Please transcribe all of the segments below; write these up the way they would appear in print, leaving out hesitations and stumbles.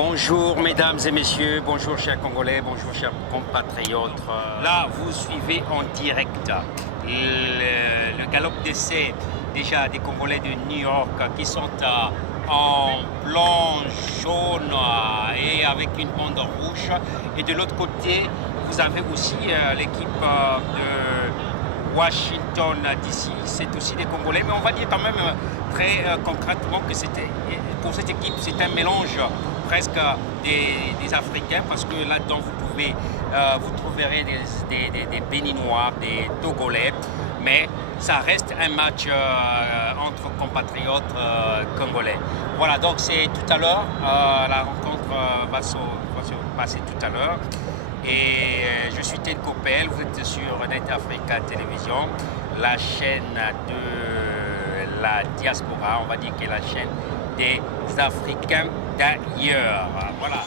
Bonjour mesdames et messieurs, bonjour chers Congolais, bonjour chers compatriotes. Là, vous suivez en direct le galop d'essai déjà des Congolais de New York qui sont en blanc, jaune et avec une bande rouge. Et de l'autre côté, vous avez aussi l'équipe de Washington DC. C'est aussi des Congolais, mais on va dire quand même très concrètement que pour cette équipe, c'est un mélange presque des Africains, parce que là-dedans vous trouverez des Béninois, des Togolais, mais ça reste un match entre compatriotes congolais. Voilà, donc c'est tout à l'heure, la rencontre va se passer tout à l'heure. Et je suis Ted Kopel, vous êtes sur Net Africa Télévision, la chaîne de la diaspora, on va dire que la chaîne des Africains d'ailleurs. Voilà.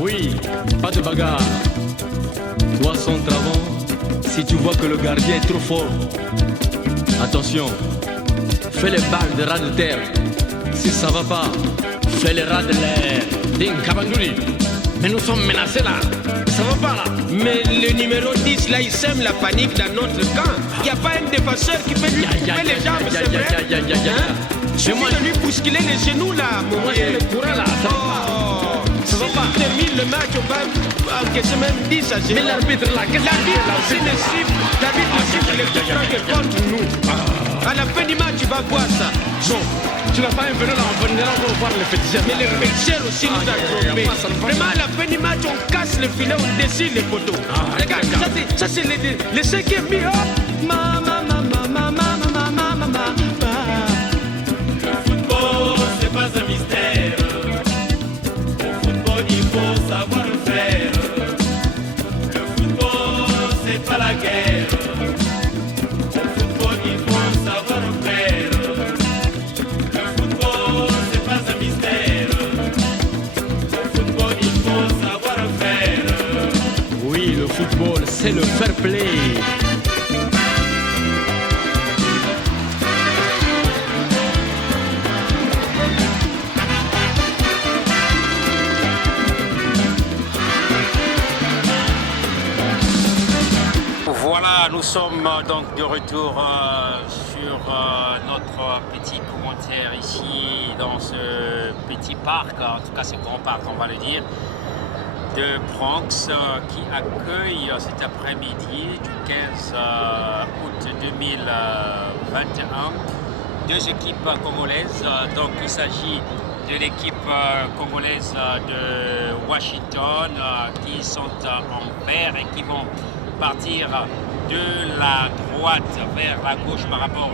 Oui, pas de bagarre. Toi sans travail, si tu vois que le gardien est trop fort, attention, fais les balles de ras de terre. Si ça va pas, fais les rats de l'air. Ding Kabandouli, mais nous sommes menacés là. Ça va pas là. Mais le numéro 10 là, il sème la panique dans notre camp. Il n'y a pas un défenseur qui peut lui couper les jambes, c'est vrai. Je moi de lui bousculer les genoux là, mon moi j'ai le courant là. Ça va pas. Si on termine le match, on va encaisser même 10 à 0. Mais l'arbitre là, qu'est-ce qu'il fait là? L'arbitre siffle les coups francs contre nous. À la fin du match, tu vas voir ça. Non, tu n'as pas un vélo là, on va voir les féticheurs. Mais les féticheurs aussi nous a trompés. Vraiment, à la fin du match, on casse le filet, on dessine les poteaux. Regarde, ça c'est les 5e but. Le football, c'est pas un mystère. Au football, il faut savoir le faire. Le football, c'est pas la guerre. Au football, il faut savoir le faire. Le football, c'est pas un mystère. Au football, il faut savoir le faire. Oui, le football, c'est le fair play. Voilà, nous sommes donc de retour sur notre petit commentaire ici dans ce petit parc, en tout cas ce grand parc on va le dire, de Bronx qui accueille cet après-midi du 15 août 2021 deux équipes congolaises. Donc il s'agit de l'équipe congolaise de Washington qui sont en vert et qui vont partir de la droite vers la gauche par rapport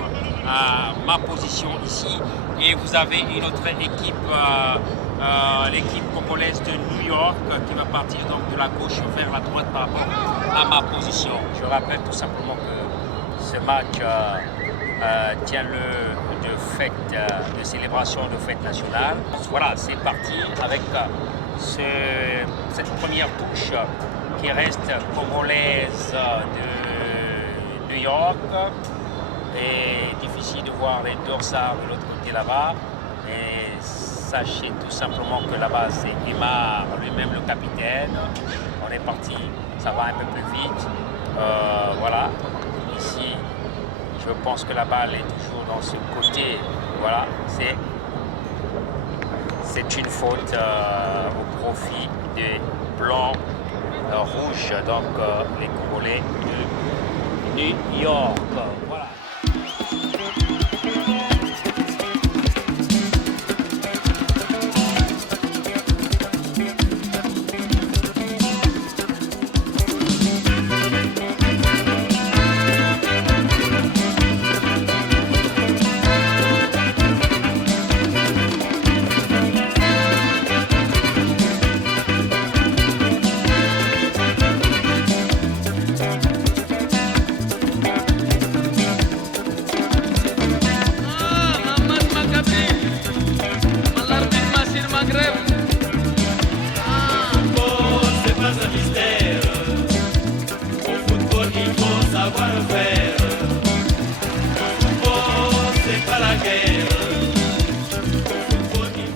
à ma position ici. Et vous avez une autre équipe, l'équipe congolaise de New York qui va partir donc de la gauche vers la droite par rapport à ma position. Je rappelle tout simplement que ce match tient le de fête, de célébration de fête nationale. Voilà, c'est parti avec cette première touche qui reste congolaise de New York. Et difficile de voir les dorsards de l'autre côté là-bas. Et sachez tout simplement que là-bas c'est Aymar lui-même le capitaine. On est parti, ça va un peu plus vite. Voilà, ici je pense que la balle est toujours dans ce côté. Voilà, c'est une faute au profit des blancs rouges, donc les Congolais de New York. Voilà.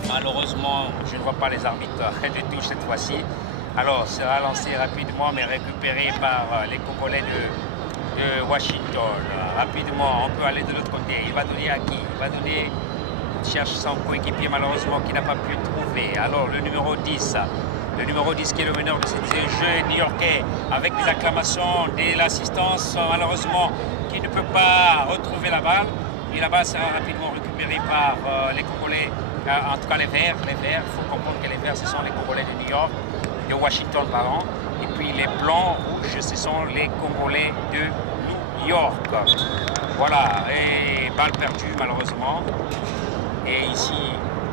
Malheureusement, je ne vois pas les arbitres de touche cette fois-ci. Alors, sera lancé rapidement, mais récupéré par les Congolais de Washington. Rapidement, on peut aller de l'autre côté. Il va donner à qui? Il va donner, il cherche son coéquipier malheureusement qui n'a pas pu trouver. Alors, le numéro 10. Le numéro 10 qui est le meneur de ce jeu new-yorkais avec des acclamations, de l'assistance malheureusement qui ne peut pas retrouver la balle. Et la balle sera rapidement récupérée par les Congolais, en tout cas les Verts. Les Verts, il faut comprendre que les Verts ce sont les Congolais de New York, de Washington pardon. Et puis les blancs rouges ce sont les Congolais de New York. Voilà, et balle perdue malheureusement. Et ici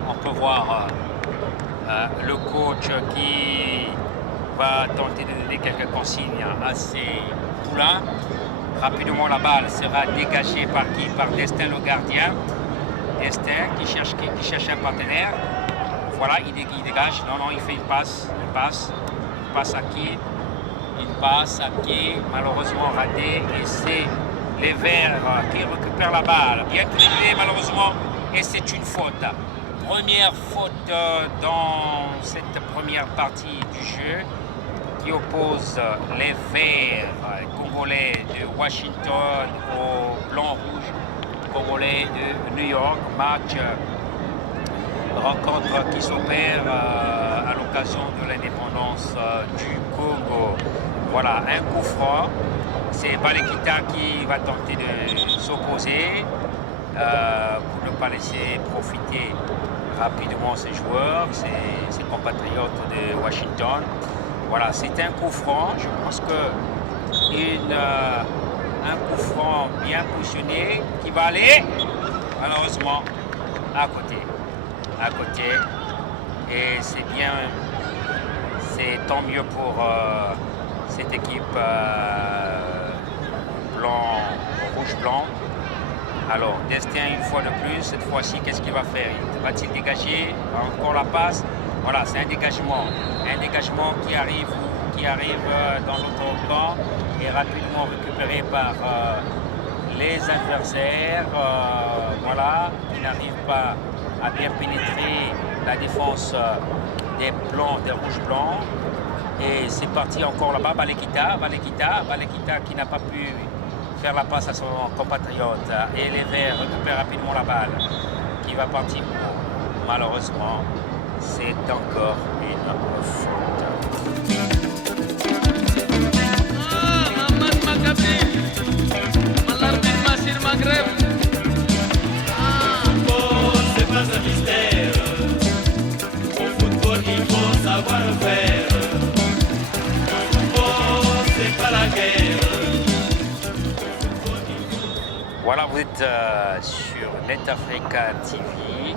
on peut voir le coach qui va tenter de donner quelques consignes à ses poulains. Rapidement, la balle sera dégagée par qui? Par Destin, le gardien. Destin qui cherche un partenaire. Voilà, il dégage. Non, il fait une passe. Une passe à qui? Une passe à qui? Malheureusement raté. Et c'est les Verts qui récupèrent la balle. Bien dribblé, malheureusement. Et c'est une faute. Première faute dans cette première partie du jeu qui oppose les Verts congolais de Washington aux blancs-rouges congolais de New York. Match, rencontre qui s'opère à l'occasion de l'indépendance du Congo. Voilà, un coup franc. C'est Balekita qui va tenter de s'opposer pour ne pas laisser profiter rapidement ses joueurs, ses compatriotes de Washington. Voilà, c'est un coup franc. Je pense que un coup franc bien positionné qui va aller malheureusement à côté. Et c'est bien, c'est tant mieux pour cette équipe rouge-blanc. Alors, Destin, une fois de plus, cette fois-ci, qu'est-ce qu'il va faire? Va-t-il dégager? Encore la passe? Voilà, c'est un dégagement. Un dégagement qui arrive dans l'autre camp et rapidement récupéré par les adversaires. Voilà, qui n'arrivent pas à bien pénétrer la défense des blancs, des rouges-blancs. Et c'est parti encore là-bas, Balekita qui n'a pas pu faire la passe à son compatriote. Et les Verts récupèrent rapidement la balle qui va partir. Malheureusement, c'est encore une faute. Voilà, vous êtes sur NetAfrica TV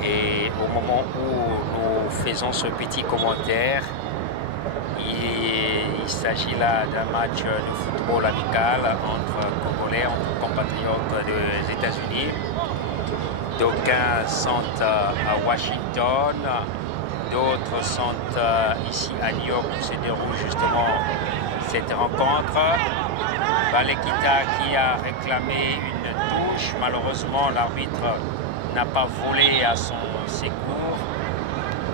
et au moment où nous faisons ce petit commentaire, il s'agit là d'un match de football amical entre Congolais, entre compatriotes des États-Unis. D'aucuns sont à Washington, d'autres sont ici à New York où se déroule justement cette rencontre. Balekita qui a réclamé une touche, malheureusement l'arbitre n'a pas volé à son secours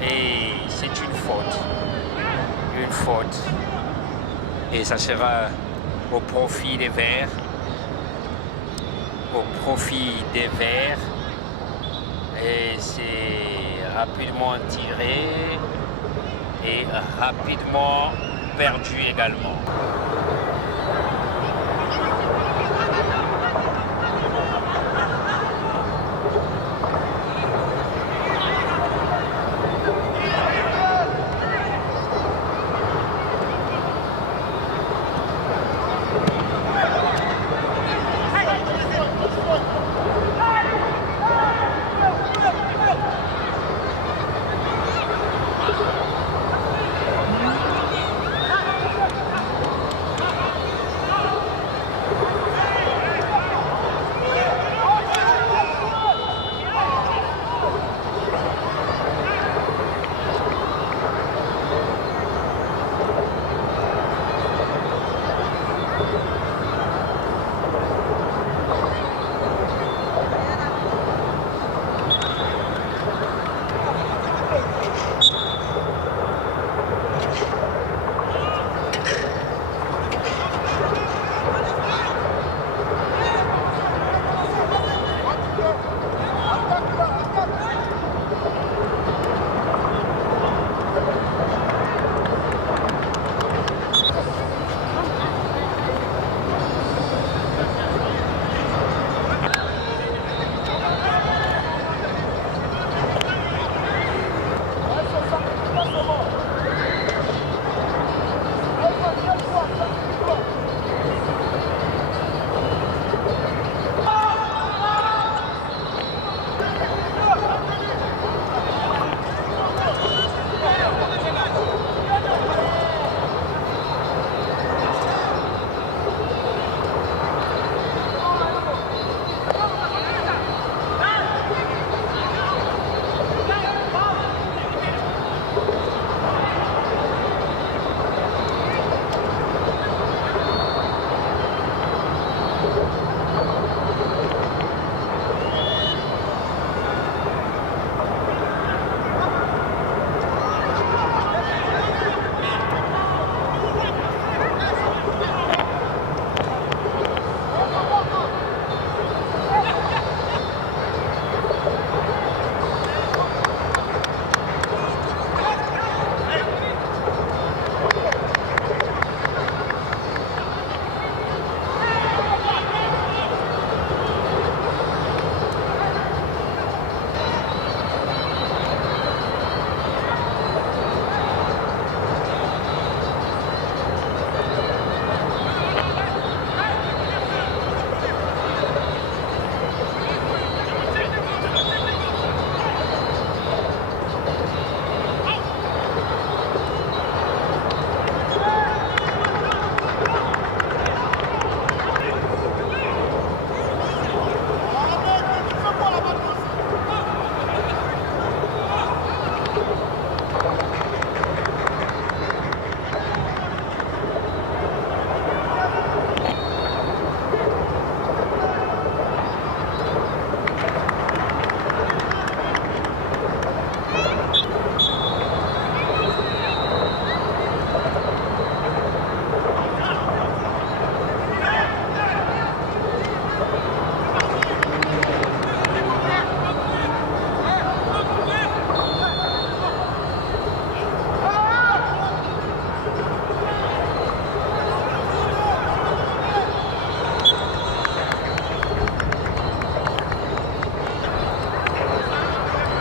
et c'est une faute. Une faute. Et ça sera au profit des Verts. Au profit des Verts. Et c'est rapidement tiré et rapidement perdu également.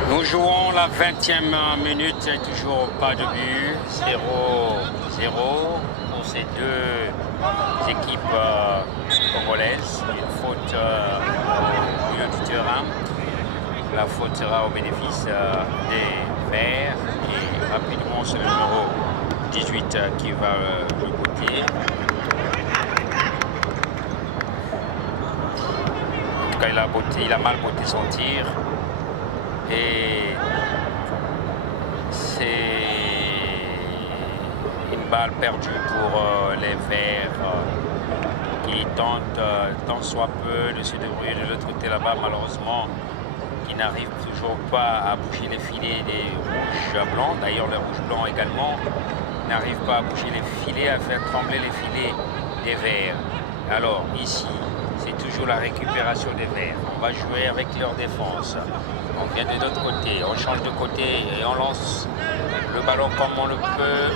Nous jouons la 20e minute, toujours pas de but, 0-0 pour ces deux équipes congolaise. Une faute au milieu du terrain. La faute sera au bénéfice des Verts. Et rapidement, c'est le numéro 18 qui va le botter. En tout cas, il a mal botté son tir. Et c'est une balle perdue pour les Verts qui tentent tant soit peu de se débrouiller de l'autre côté là-bas, malheureusement, qui n'arrivent toujours pas à bouger les filets des rouges blancs. D'ailleurs, les rouges blancs également n'arrivent pas à bouger les filets, à faire trembler les filets des Verts. Alors ici, c'est toujours la récupération des Verts. On va jouer avec leur défense. On vient de l'autre côté, on change de côté et on lance le ballon comme on le peut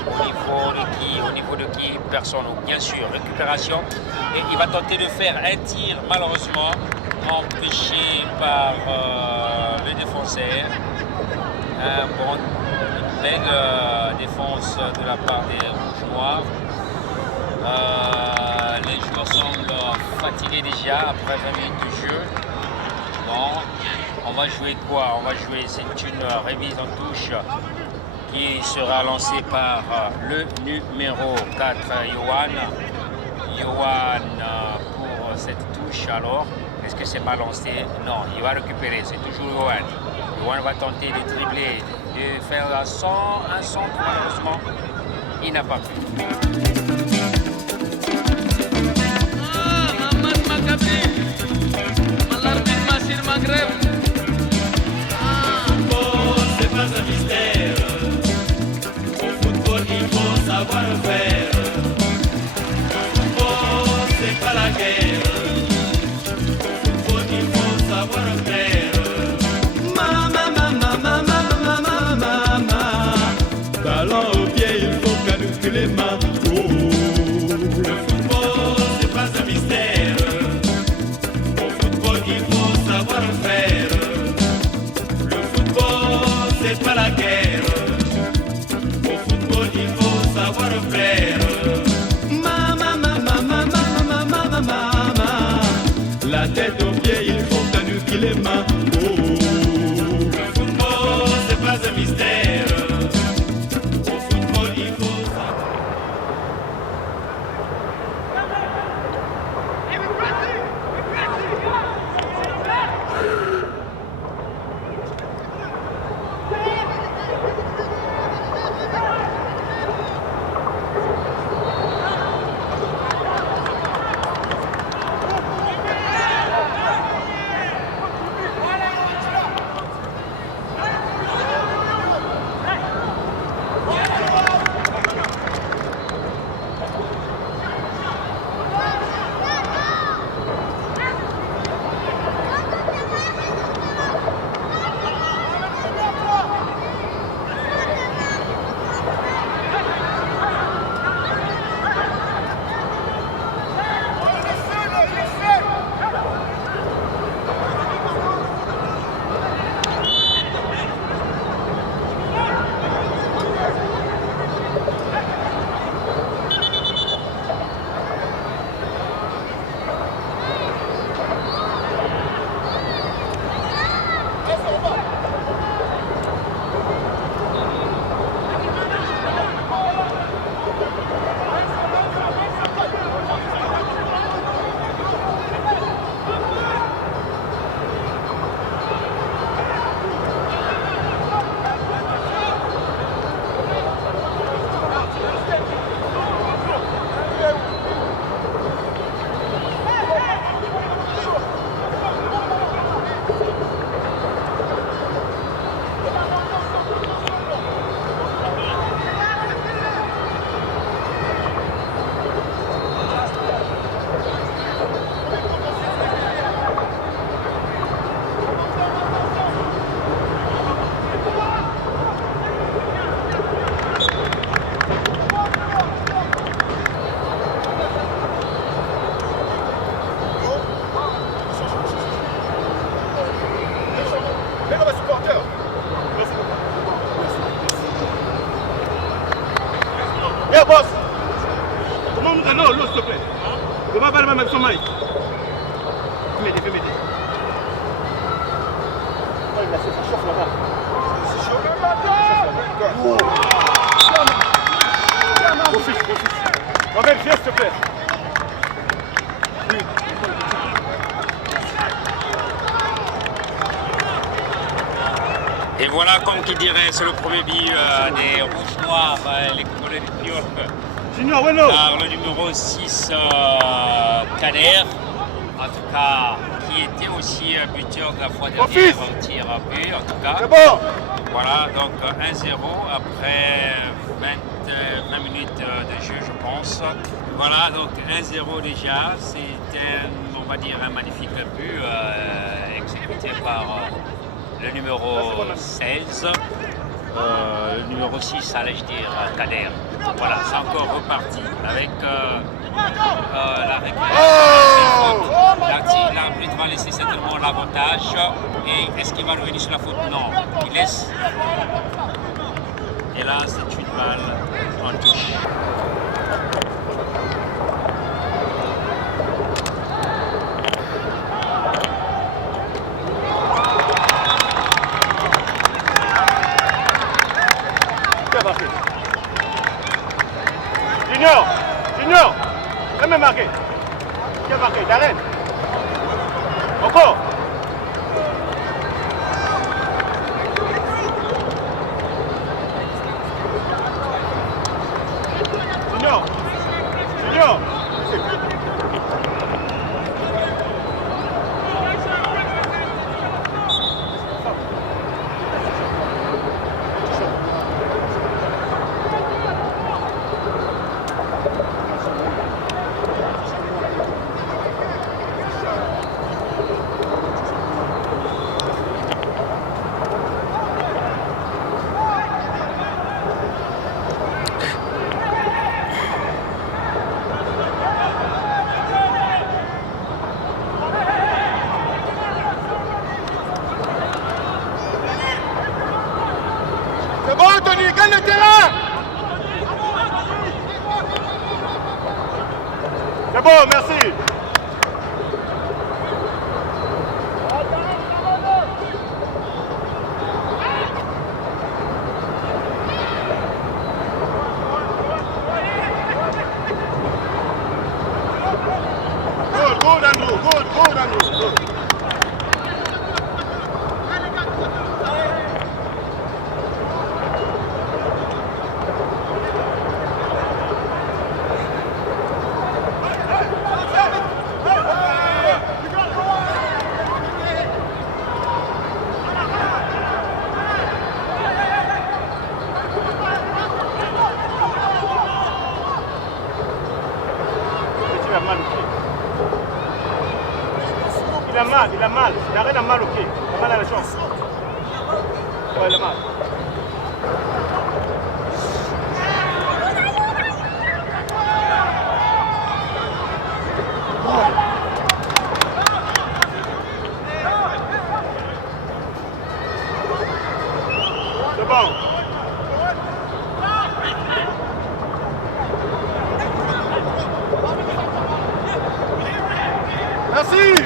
au niveau de qui personne. Bien sûr, récupération. Et il va tenter de faire un tir, malheureusement, empêché par le défenseur. Une belle défense de la part des rouges noirs. Les joueurs semblent fatigués déjà après 20 minutes de jeu. Bon, on va jouer quoi? On va jouer, c'est une remise en touche qui sera lancée par le numéro 4, Yohan. Yohan pour cette touche. Alors, est-ce que c'est mal lancé? Non, il va récupérer, c'est toujours Yohan. Yohan va tenter de dribbler, de faire un centre, malheureusement, il n'a pas pu. C'est pas un mystère. Au football, il faut savoir faire. Le football, c'est pas la guerre. Au football, il faut savoir faire. Ballon au pied, il faut calculer ma Le football, c'est pas un mystère. Au football, il faut savoir faire. Le football, c'est pas la guerre. Au football, il faut savoir faire. La tête au pied, il faut calculer ma Le football, c'est pas un mystère. Au football, il faut savoir. Eh boss, comment nous donnons l'eau s'il te plaît? Comment va le même son Mike? Fais m'aider. Oh, il a fait chauffe là-bas. C'est chaud. Profite. Robert, viens s'il te plaît. Et voilà, comme qui dirait, c'est le premier but des Rouges Noirs, les Congolais de New York. Junior, ouais, non. Par le numéro 6, Kader, en tout cas, qui était aussi buteur de la fois dernière au tir à but, en tout cas. C'est bon. Voilà, donc 1-0 après 20 minutes de jeu, je pense. Voilà, donc 1-0 déjà, c'était, on va dire, un magnifique but exécuté par le numéro 16. Le numéro 6, allais-je dire, Kader. Voilà, c'est encore reparti avec la récupération. L'arbitre va laisser certainement l'avantage. Et est-ce qu'il va revenir sur la faute? Non, il laisse. Et là, c'est une balle en touche. Junior, même marqué. Qui a marqué? Darren. Encore. Junior. C'est bon, Anthony, gagne le terrain. C'est bon, merci. Good, Andrew, good. Il a mal. Darren a mal au pied. Il a mal à la jambe. Ouais, il a mal. C'est bon.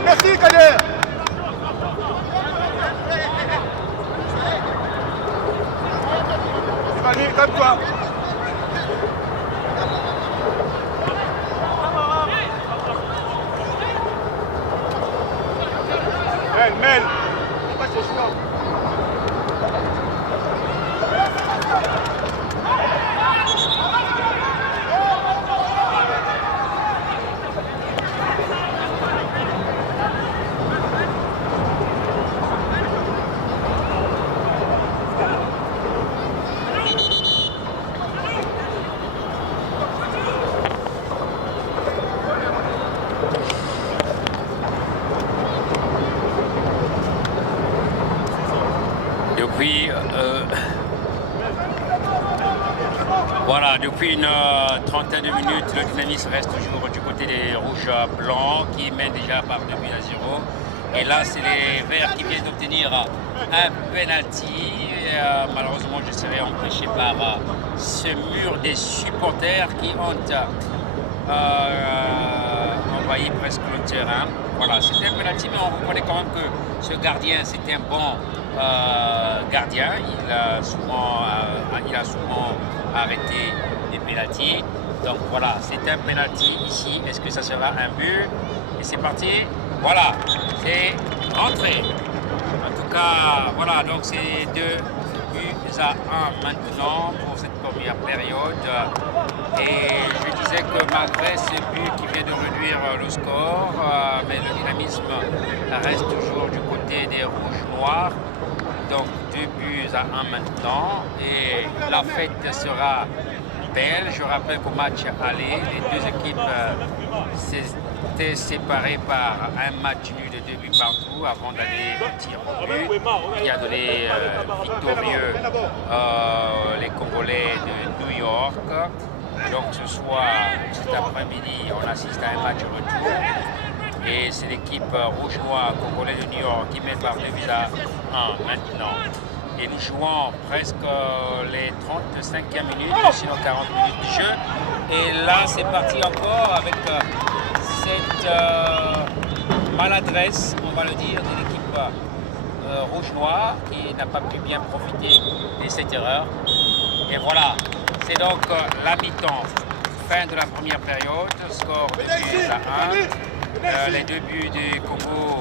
Merci Kader. Allez, calme-toi. Mel. Pas chez Chouan. Depuis une trentaine de minutes, le dynamisme reste toujours du côté des rouges blancs qui mènent déjà par 2 buts à 0. Et là, c'est les verts qui viennent d'obtenir un penalty. Malheureusement, je serai empêché par ce mur des supporters qui ont envahi presque le terrain. Voilà, c'était un penalty, mais on reconnaît quand même que ce gardien, c'était un bon gardien. Il a souvent arrêté des penaltys. Donc voilà, c'est un penalty ici. Est-ce que ça sera un but? Et c'est parti. Voilà, c'est rentré. En tout cas, voilà, donc c'est 2 buts à 1 maintenant pour cette première période. Et je disais que malgré ce but qui vient de réduire le score, mais le dynamisme reste toujours du côté des rouges-noirs. Donc 2 buts à 1 maintenant. Et la fête sera belle. Je rappelle qu'au match aller, les deux équipes s'étaient séparées par un match nul de 2 buts partout avant d'aller au tir au but, qui a donné victorieux les Congolais de New York. Donc ce soir, cet après-midi, on assiste à un match retour. Et c'est l'équipe rouge-noire congolais de New York qui met par 2 buts à 1 maintenant. Et nous jouons presque les 35e minutes, sinon 40 minutes de jeu. Et là, c'est parti encore avec cette maladresse, on va le dire, de l'équipe rouge-noire qui n'a pas pu bien profiter de cette erreur. Et voilà, c'est donc la mi-temps, fin de la première période, score de 2 buts à 1. Les 2 buts du Congo,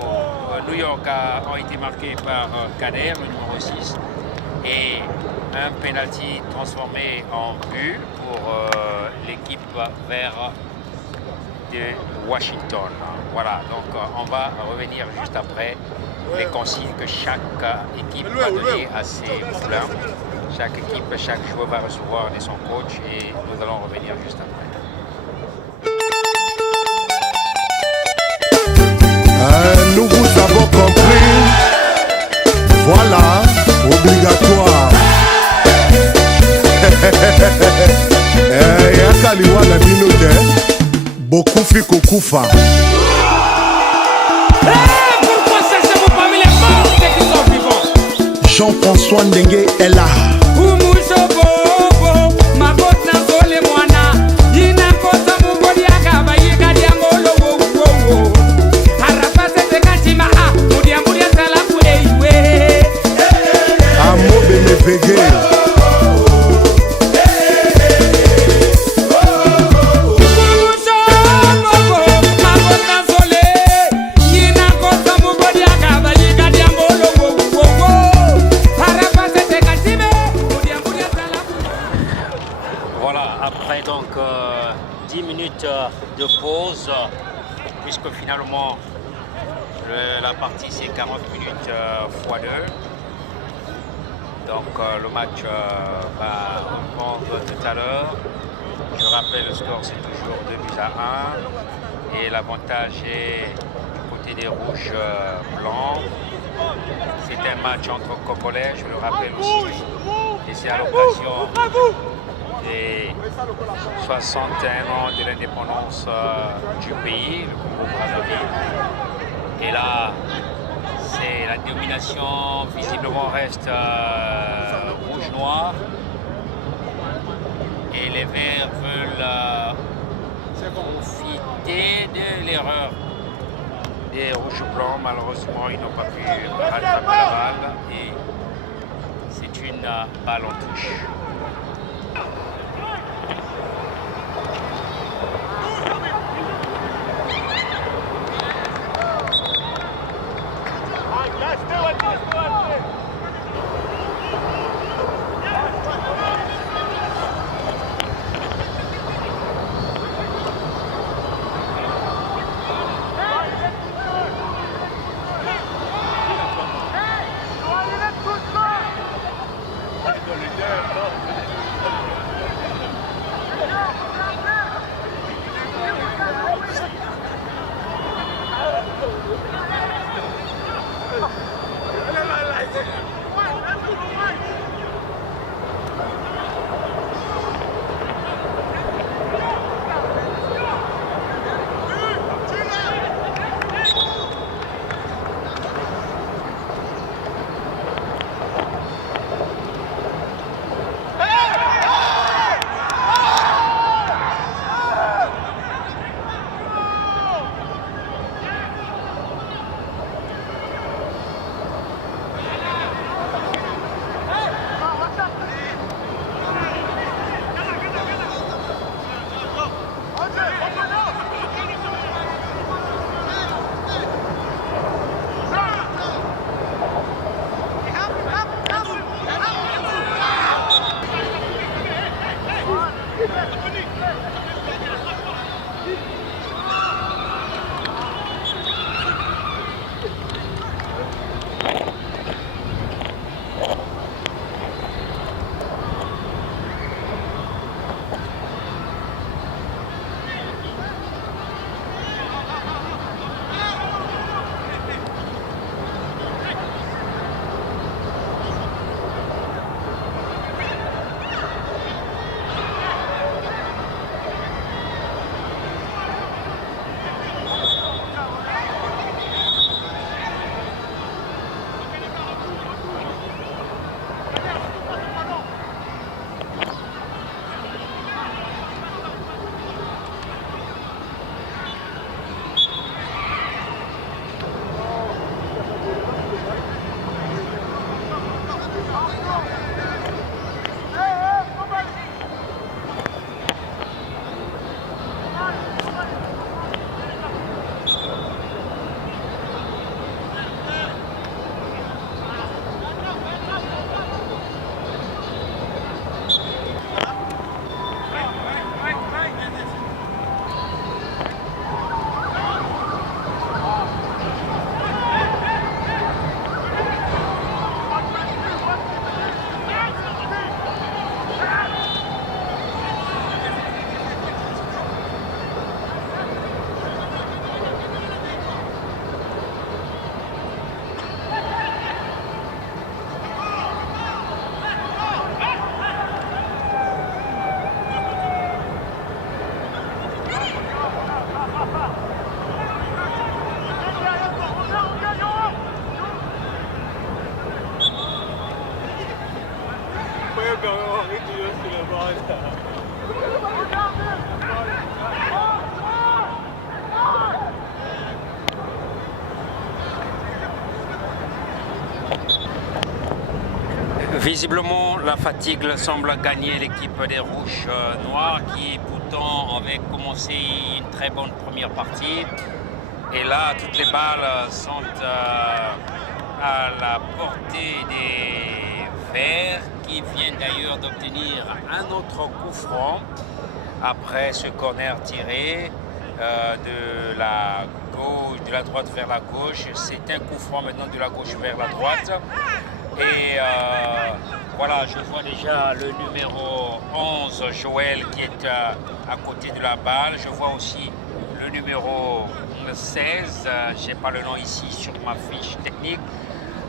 New York ont été marqués par Kader, le numéro 6, et un penalty transformé en but pour l'équipe vert de Washington. Voilà, donc on va revenir juste après les consignes que chaque équipe va donner à ses poulains. Chaque équipe, chaque joueur va recevoir de son coach et nous allons revenir juste après. Nous vous avons compris. Voilà, obligatoire. Yakaliwa na bino te. Bokufi kokufa. Pourquoi cessez-vous parmi les morts dès qu'ils sont vivants? Jean-François Ndenge est là. Après donc 10 minutes de pause, puisque finalement la partie c'est 40 minutes x 2. Donc le match va reprendre tout à l'heure. Je rappelle, le score c'est toujours 2 buts à 1 et l'avantage est du côté des rouges blancs. C'est un match entre Congolais, je le rappelle aussi, et c'est à l'occasion des 61 ans de l'indépendance du pays, le Congo-Brazzaville. Et là, c'est la domination, visiblement reste rouge-noir. Et les Verts veulent profiter de l'erreur des rouges-blancs. Malheureusement, ils n'ont pas pu rattraper la balle. Et c'est une balle en touche. Visiblement, la fatigue semble gagner l'équipe des Rouges Noirs qui pourtant avait commencé une très bonne première partie. Et là, toutes les balles sont à la portée des Verts qui viennent d'ailleurs d'obtenir un autre coup franc après ce corner tiré de la gauche, de la droite vers la gauche. C'est un coup franc maintenant de la gauche vers la droite. Et voilà, je vois déjà le numéro 11, Joël, qui est à côté de la balle. Je vois aussi le numéro 16, je n'ai pas le nom ici sur ma fiche technique.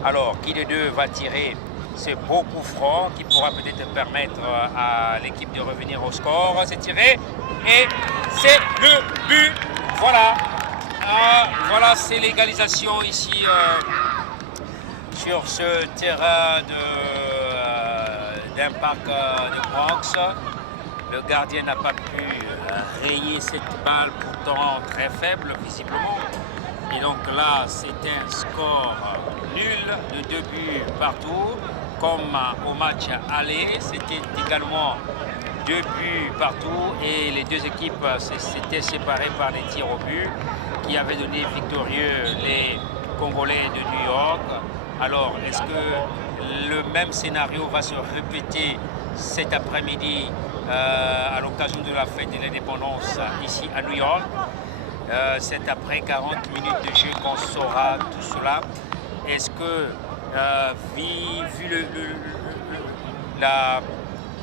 Alors, qui des deux va tirer ce beau coup franc qui pourra peut-être permettre à l'équipe de revenir au score? C'est tiré et c'est le but. Voilà, voilà, c'est l'égalisation ici sur ce terrain d'Impact de Bronx. Le gardien n'a pas pu rayer cette balle, pourtant très faible visiblement. Et donc là, c'est un score nul de 2 buts partout, comme au match aller. C'était également 2 buts partout et les deux équipes s'étaient séparées par les tirs au but qui avaient donné victorieux les Congolais de New York. Alors, est-ce que le même scénario va se répéter cet après-midi à l'occasion de la fête de l'indépendance ici à New York? C'est après 40 minutes de jeu qu'on saura tout cela. Est-ce que, vu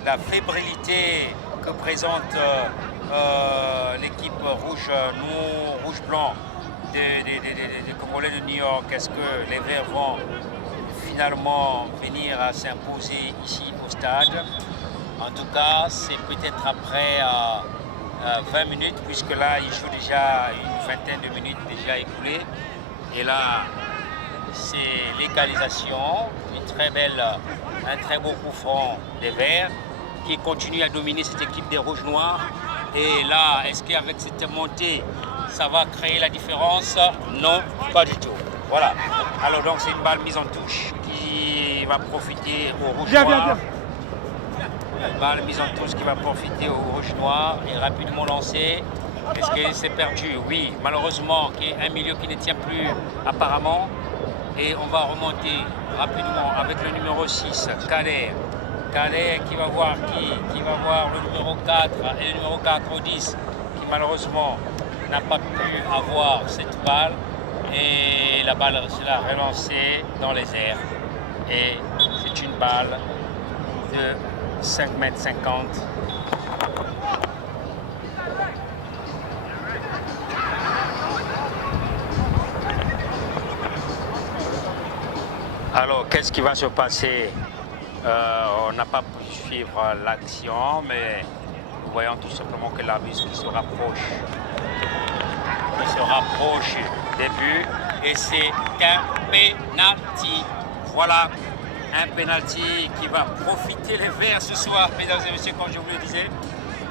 la fébrilité que présente l'équipe rouge-blanc des Congolais de New York, est-ce que les Verts vont finalement venir à s'imposer ici au stade? En tout cas, c'est peut-être après 20 minutes, puisque là, il joue déjà une vingtaine de minutes déjà écoulées. Et là, c'est l'égalisation, un très beau coup franc des Verts qui continue à dominer cette équipe des Rouges-Noirs. Et là, est-ce qu'avec cette montée, ça va créer la différence? Non, pas du tout. Voilà. Alors donc, c'est une balle mise en touche qui va profiter aux Rouges-Noirs. Une balle mise en touche qui va profiter aux Rouges-Noirs et rapidement lancée. Est-ce que c'est perdu? Oui, malheureusement, il y a un milieu qui ne tient plus apparemment. Et on va remonter rapidement avec le numéro 6, Kader. Kader qui va voir qui va voir le numéro 4 et le numéro 4 au 10 qui malheureusement n'a pas pu avoir cette balle. Et la balle sera relancée dans les airs. Et c'est une balle de 5,50 m. Alors, qu'est-ce qui va se passer? On n'a pas pu suivre l'action, mais nous voyons tout simplement que l'arbitre se rapproche. Il se rapproche des buts et c'est un penalty. Voilà, un penalty qui va profiter les Verts ce soir, mesdames et messieurs, comme je vous le disais.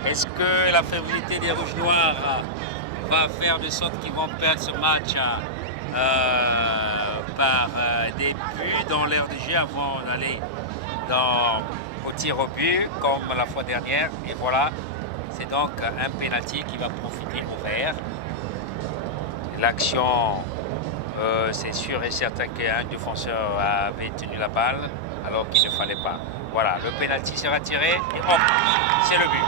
Est-ce que la fébrilité des Rouges-Noirs va faire de sorte qu'ils vont perdre ce match par des buts dans l'air de jeu avant d'aller au tir au but comme la fois dernière? Et voilà, c'est donc un penalty qui va profiter aux Verts. L'action, c'est sûr et certain qu'un défenseur avait tenu la balle alors qu'il ne fallait pas. Voilà, le penalty sera tiré et hop, c'est le but.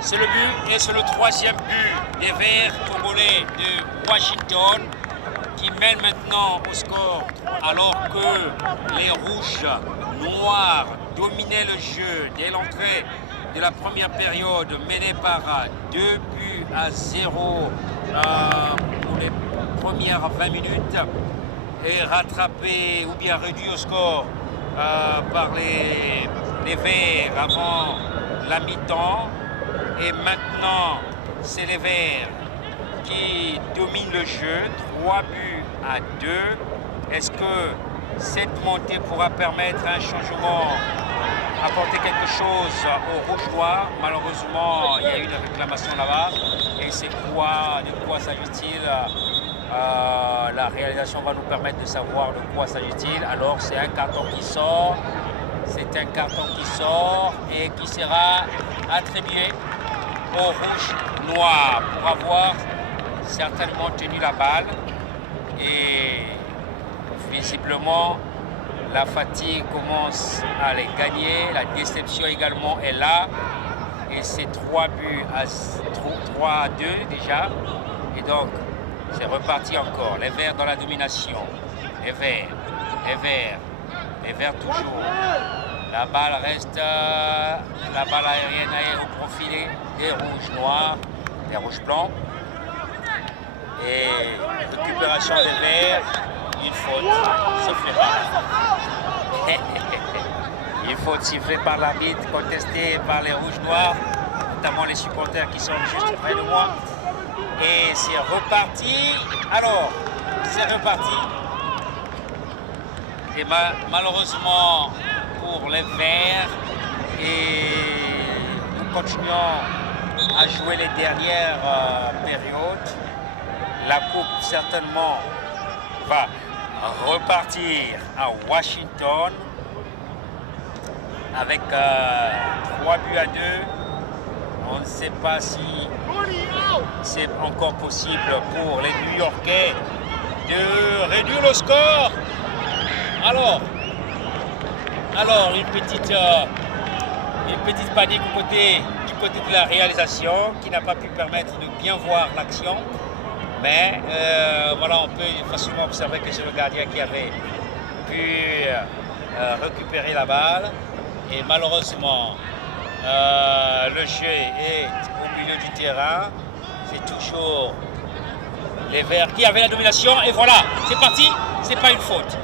C'est le but et c'est le 3e but des Verts congolais de Washington qui mènent maintenant au score alors que les Rouges Noirs dominaient le jeu dès l'entrée de la première période, menée par 2-0 pour les premières 20 minutes et rattrapé ou bien réduit au score par les Verts avant la mi-temps. Et maintenant, c'est les Verts qui dominent le jeu, 3-2. Est-ce que cette montée pourra permettre un changement, apporter quelque chose aux Rouges-Noirs? Malheureusement, il y a eu une réclamation là-bas. Et c'est de quoi s'agit-il? La réalisation va nous permettre de savoir de quoi s'agit-il. Alors, c'est un carton qui sort C'est un carton qui sort et qui sera attribué au rouge-noir pour avoir certainement tenu la balle. Et visiblement, la fatigue commence à les gagner. La déception également est là. Et c'est 3 buts à 2 déjà. Et donc, c'est reparti encore. Les Verts dans la domination. Les Verts toujours. La balle reste, la balle aérienne est au profil des rouges noirs, des rouges blancs. Et récupération des Verts, une faute sifflée par l'arbitre. Une faute sifflée par l'arbitre, contestée par les rouges noirs, notamment les supporters qui sont juste près de moi. Et c'est reparti. Alors, c'est reparti. Et malheureusement pour les Verts, et nous continuons à jouer les dernières périodes. La coupe certainement va repartir à Washington avec 3 buts à 2. On ne sait pas si c'est encore possible pour les New-Yorkais de réduire le score. Alors une petite panique du côté de la réalisation qui n'a pas pu permettre de bien voir l'action. Mais voilà, on peut facilement observer que c'est le gardien qui avait pu récupérer la balle. Et malheureusement, le jeu est au milieu du terrain. C'est toujours les Verts qui avaient la domination. Et voilà, c'est parti. C'est pas une faute.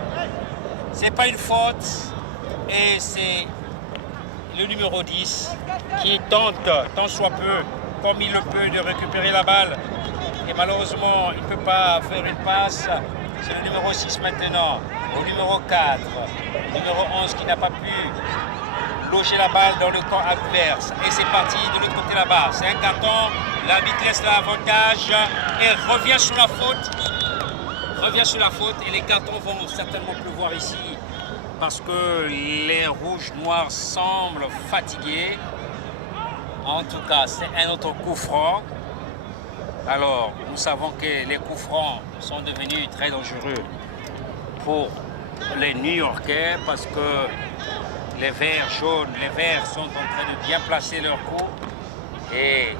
C'est pas une faute. Et c'est le numéro 10 qui tente, tant soit peu, comme il le peut, de récupérer la balle. Et malheureusement, il ne peut pas faire une passe. C'est le numéro 6 maintenant, au numéro 4, numéro 11 qui n'a pas pu loger la balle dans le camp adverse. Et c'est parti de l'autre côté là-bas. C'est un carton, l'arbitre laisse l'avantage et revient sur la faute. Et les cartons vont certainement pleuvoir ici parce que les rouges-noirs semblent fatigués. En tout cas, c'est un autre coup franc. Alors, nous savons que les coups francs sont devenus très dangereux pour les New-Yorkais parce que les Verts jaunes, les Verts sont en train de bien placer leur coup. Et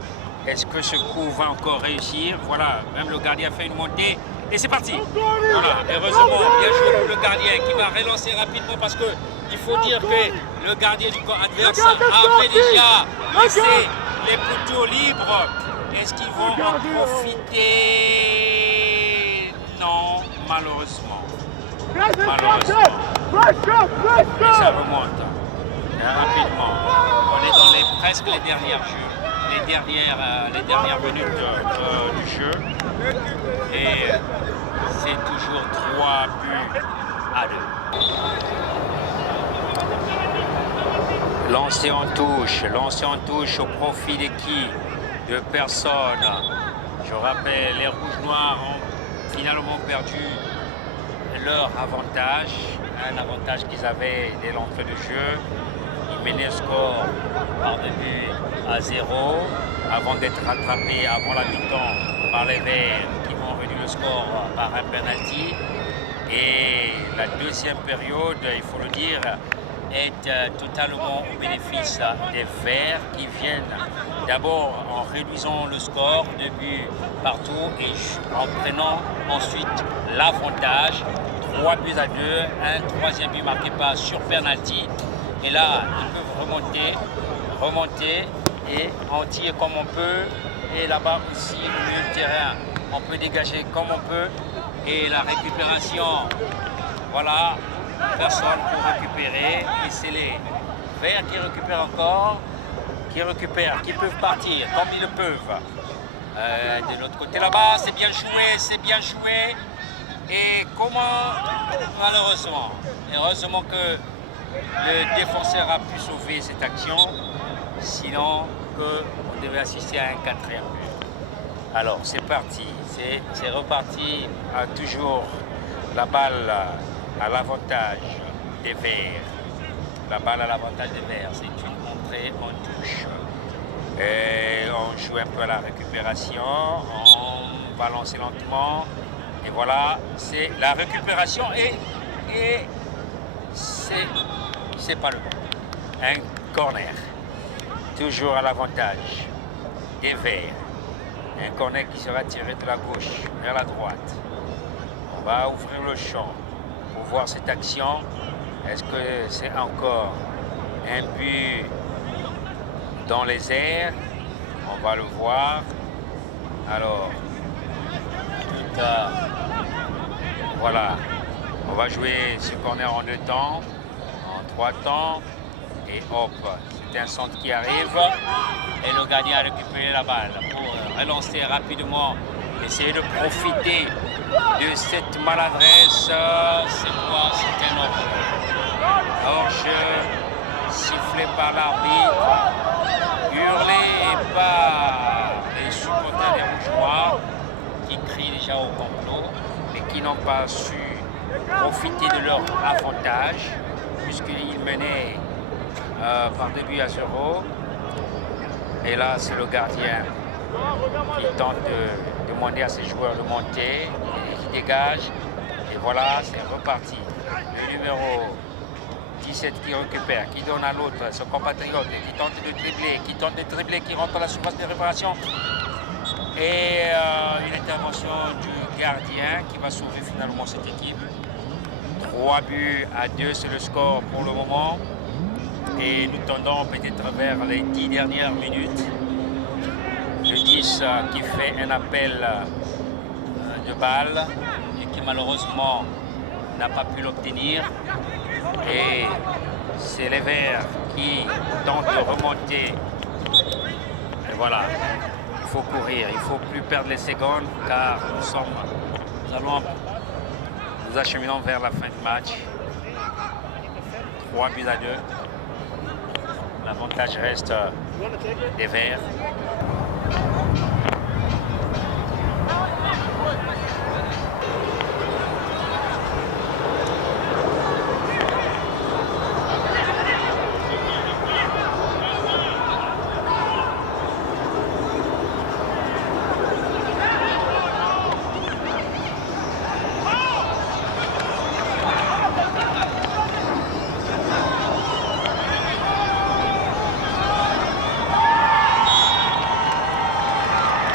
est-ce que ce coup va encore réussir? Voilà, même le gardien fait une montée. Et c'est parti. Voilà, heureusement, bien joué pour le gardien qui va relancer rapidement parce que il faut dire que le gardien du camp adverse avait déjà laissé les poteaux libres. Est-ce qu'ils vont en profiter? Non, malheureusement. Et ça remonte rapidement. On est dans presque les dernières minutes du jeu. Et c'est toujours 3 buts à 2. Lancé en touche au profit de qui? De personnes. Je rappelle, les rouges-noirs ont finalement perdu leur avantage, un avantage qu'ils avaient dès l'entrée de jeu. Ils menaient le score par 2 buts à 0 avant d'être rattrapés avant la mi-temps par les Verts qui vont réduire le score par un penalty. Et la deuxième période, il faut le dire, est totalement au bénéfice des Verts qui viennent d'abord en réduisant le score de buts partout et en prenant ensuite l'avantage. 3 buts à 2, un troisième but marqué par sur penalty. Et là, ils peuvent remonter et en tirer comme on peut. Et là-bas aussi, au milieu du terrain, on peut dégager comme on peut. Et la récupération, voilà, personne pour récupérer. Et c'est les Verts qui récupèrent encore, qui peuvent partir comme ils le peuvent. De l'autre côté là-bas, c'est bien joué. Et comment, malheureusement, heureusement que le défenseur a pu sauver cette action, sinon on devait assister à un 4e but. Alors c'est parti, c'est reparti, toujours la balle à l'avantage des Verts. la balle à l'avantage des Verts. C'est une entrée en touche. Et on joue un peu à la récupération. On va lancer lentement. Et voilà, c'est la récupération et c'est pas le bon. Un corner. Toujours à l'avantage des Verts. Un corner qui sera tiré de la gauche vers la droite. On va ouvrir le champ pour voir cette action. Est-ce que c'est encore un but dans les airs? On va le voir. Alors, voilà. On va jouer ce corner en 2 temps, en 3 temps. Et hop, c'est un centre qui arrive. Et le gardien a récupéré la balle pour relancer rapidement. Essayer de profiter de cette maladresse. C'est quoi? C'est un hors-jeu sifflé par l'arbitre, hurlé par les supporters des Rouges-Noirs qui crient déjà au complot et qui n'ont pas su profiter de leur avantage puisqu'ils menaient par 2 buts à 0. Et là, c'est le gardien qui tente de demander à ses joueurs de monter et qui dégage. Et voilà, c'est reparti. Le numéro 17 qui récupère, qui donne à l'autre, son compatriote, qui tente de dribbler, qui rentre à la surface de réparation. Et une intervention du gardien qui va sauver finalement cette équipe. 3 buts à 2, c'est le score pour le moment. Et nous tendons peut-être vers les 10 dernières minutes. Le 10 qui fait un appel de balle et qui malheureusement n'a pas pu l'obtenir. Et c'est les Verts qui tentent de remonter. Et voilà, il faut courir, il ne faut plus perdre les secondes car nous acheminons vers la fin du match. 3 buts à 2. L'avantage reste des Verts.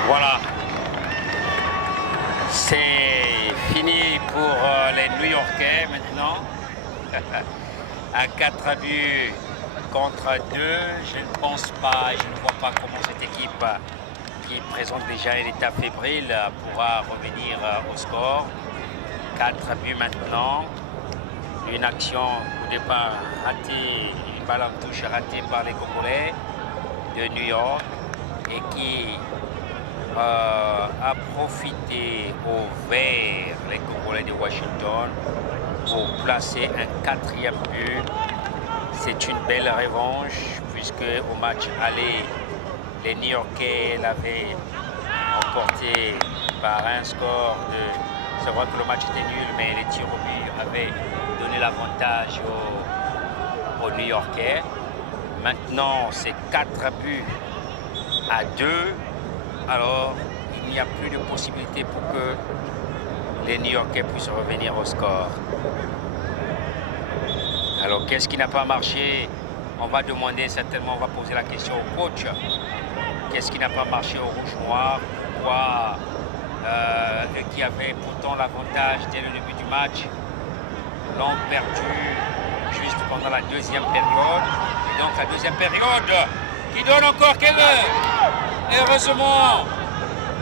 Voilà, c'est fini pour les New-Yorkais maintenant. À 4 buts contre 2, je ne pense pas, je ne vois pas comment cette équipe qui présente déjà un état fébrile pourra revenir au score. 4 buts maintenant, une action au départ ratée, une balle en touche ratée par les Congolais de New York et qui a profité au vert les Congolais de Washington pour placer un 4e but. C'est une belle revanche puisque au match aller, les New-Yorkais l'avaient emporté par un score de... C'est vrai que le match était nul, mais les tirs au but avaient donné l'avantage aux New-Yorkais. Maintenant, c'est 4 buts à 2. Alors, il n'y a plus de possibilité pour que les New-Yorkais puissent revenir au score. Alors, qu'est-ce qui n'a pas marché? On va demander certainement, on va poser la question au coach. Qu'est-ce qui n'a pas marché au Rouge-Noir? Pourquoi eux qui avaient pourtant l'avantage dès le début du match l'ont perdu juste pendant la 2e période. Et donc, la 2e période qui donne encore quelques... Heureusement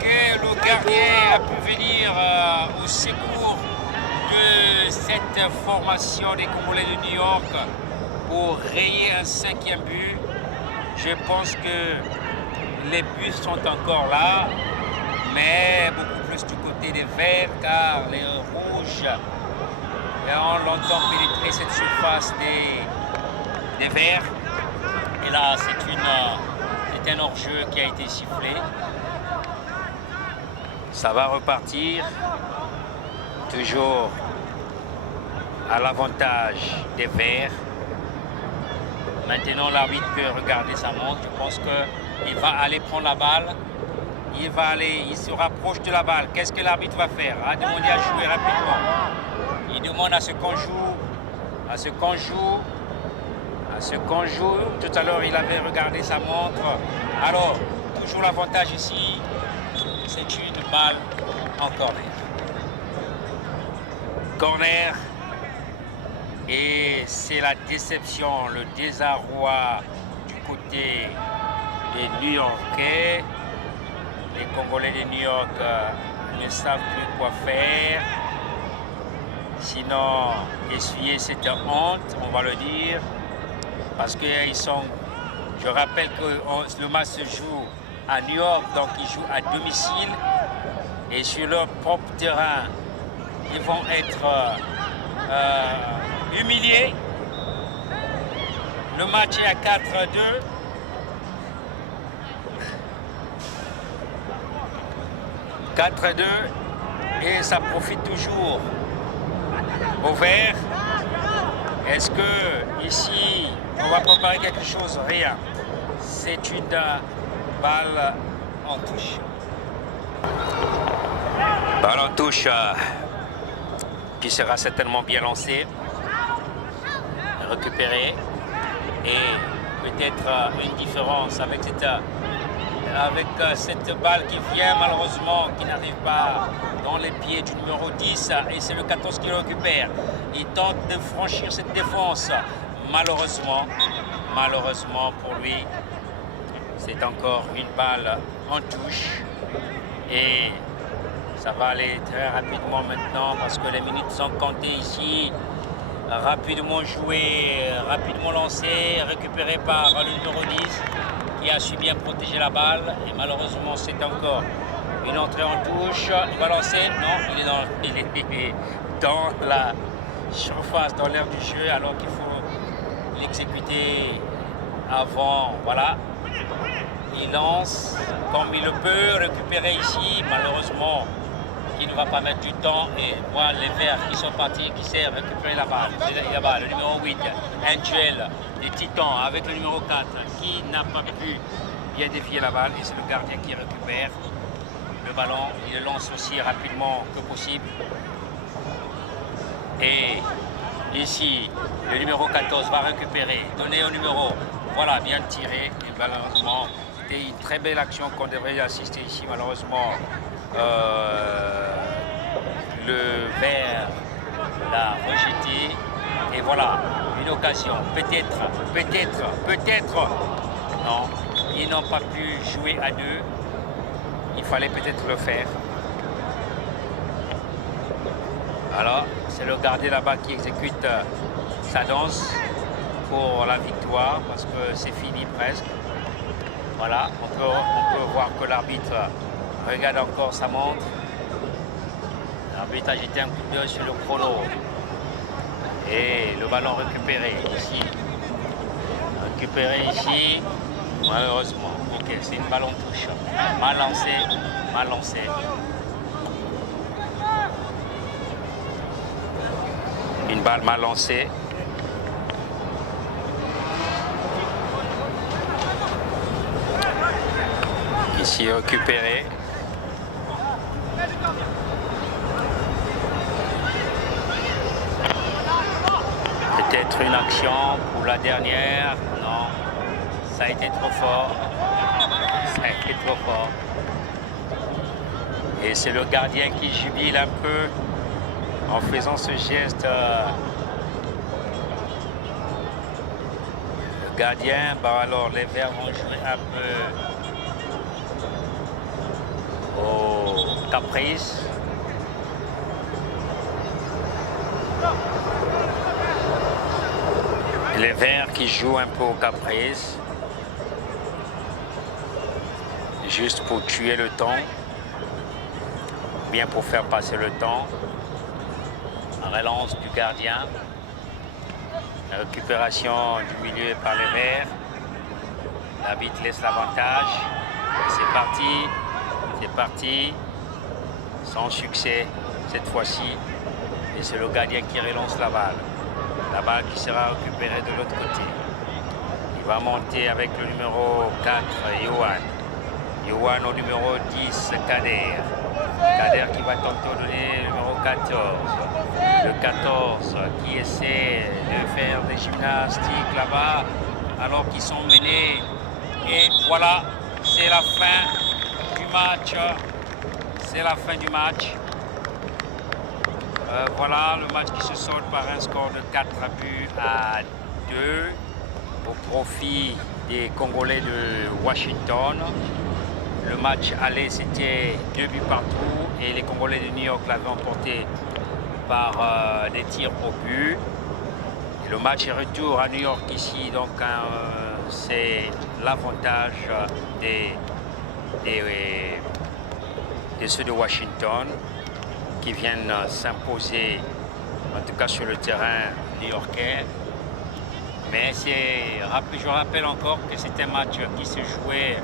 que le gardien a pu venir au secours de cette formation des Congolais de New York pour rayer un 5e but. Je pense que les buts sont encore là, mais beaucoup plus du côté des Verts car les Rouges ont longtemps pénétré cette surface des Verts. Et là, c'est un hors-jeu qui a été sifflé. Ça va repartir. Toujours à l'avantage des Verts. Maintenant, l'arbitre peut regarder sa montre. Je pense qu'il va aller prendre la balle. Il se rapproche de la balle. Qu'est-ce que l'arbitre va faire? Il va demander à jouer rapidement. Il demande à ce qu'on joue. Tout à l'heure, il avait regardé sa montre. Alors, toujours l'avantage ici, c'est une balle en corner. Corner. Et c'est la déception, le désarroi du côté des New-Yorkais. Les Congolais de New York ne savent plus quoi faire. Sinon, essuyer cette honte, on va le dire. Parce qu'ils sont... Je rappelle que le match se joue à New York, donc ils jouent à domicile. Et sur leur propre terrain, ils vont être humiliés. Le match est à 4-2. Et ça profite toujours au vert. Est-ce que ici on va préparer quelque chose? Rien. C'est une balle en touche. Balle en touche qui sera certainement bien lancée, récupérée, et peut-être une différence avec cette balle qui vient malheureusement, qui n'arrive pas dans les pieds du numéro 10, et c'est le 14 qui le récupère. Il tente de franchir cette défense. Malheureusement pour lui, c'est encore une balle en touche. Et ça va aller très rapidement maintenant parce que les minutes sont comptées ici. Rapidement joué, rapidement lancé, récupéré par le numéro 10 qui a su bien protéger la balle. Et malheureusement, c'est encore une entrée en touche. Il va lancer. Non, il est dans la surface, dans l'air du jeu, alors qu'il faut l'exécuter avant. Voilà. Il lance comme il le peut, récupérer ici. Malheureusement, il ne va pas mettre du temps. Et voilà les Verts qui sont partis, qui savent récupérer la balle. Là-bas, le numéro 8, un duel des Titans avec le numéro 4 qui n'a pas pu bien défier la balle. Et c'est le gardien qui récupère le ballon. Il le lance aussi rapidement que possible. Et ici, le numéro 14 va récupérer, donner au numéro. Voilà, bien tiré. Et malheureusement, c'était une très belle action qu'on devrait assister ici. Malheureusement, le Vert l'a rejeté. Et voilà, une occasion. Peut-être. Non, ils n'ont pas pu jouer à deux. Il fallait peut-être le faire. Alors, c'est le gardien là-bas qui exécute sa danse pour la victoire, parce que c'est fini presque. Voilà, on peut voir que l'arbitre regarde encore sa montre. L'arbitre a jeté un coup d'œil sur le chrono. Et le ballon récupéré ici. Récupéré ici, malheureusement. Ok, c'est une balle en touche. Mal lancé. Une balle mal lancée. Ici récupéré. Peut-être une action pour la dernière. Non, ça a été trop fort. Et c'est le gardien qui jubile un peu en faisant ce geste. Le gardien, alors les Verts vont jouer un peu au caprice. Les Verts qui jouent un peu au caprice, juste pour tuer le temps, bien pour faire passer le temps. Relance du gardien, la récupération du milieu par les Verts. L'arbitre laisse l'avantage. C'est parti, sans succès cette fois-ci. Et c'est le gardien qui relance la balle qui sera récupérée de l'autre côté. Il va monter avec le numéro 4, Yohan. Yohan au numéro 10, Kader. Kader qui va tenter de donner le numéro 14. Le 14 qui essaie de faire des gymnastiques là-bas alors qu'ils sont menés. Et voilà, c'est la fin du match. C'est la fin du match. Voilà le match qui se solde par un score de 4 buts à 2 au profit des Congolais de Washington. Le match aller, c'était 2 buts partout et les Congolais de New York l'avaient emporté par des tirs au but. Et le match est retour à New York ici, donc c'est l'avantage de ceux de Washington qui viennent s'imposer, en tout cas sur le terrain new-yorkais. Mais je rappelle encore que c'est un match qui se jouait